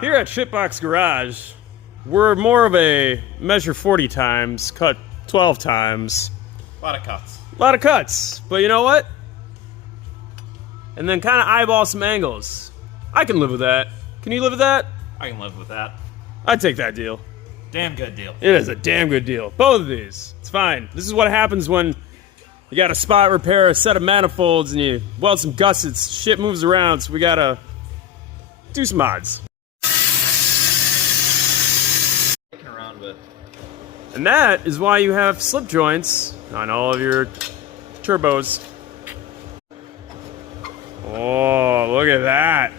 Here at Shitbox Garage, we're more of a measure 40 times, cut 12 times. A lot of cuts. A lot of cuts, but you know what? And then kind of eyeball some angles. I can live with that. Can you live with that? I can live with that. I'd take that deal. Damn good deal. It is a damn good deal. Both of these. It's fine. This is what happens when you gotta spot repair a set of manifolds and you weld some gussets. Shit moves around, so we gotta do some mods. Around with. And that is why you have slip joints on all of your turbos. Oh, look at that.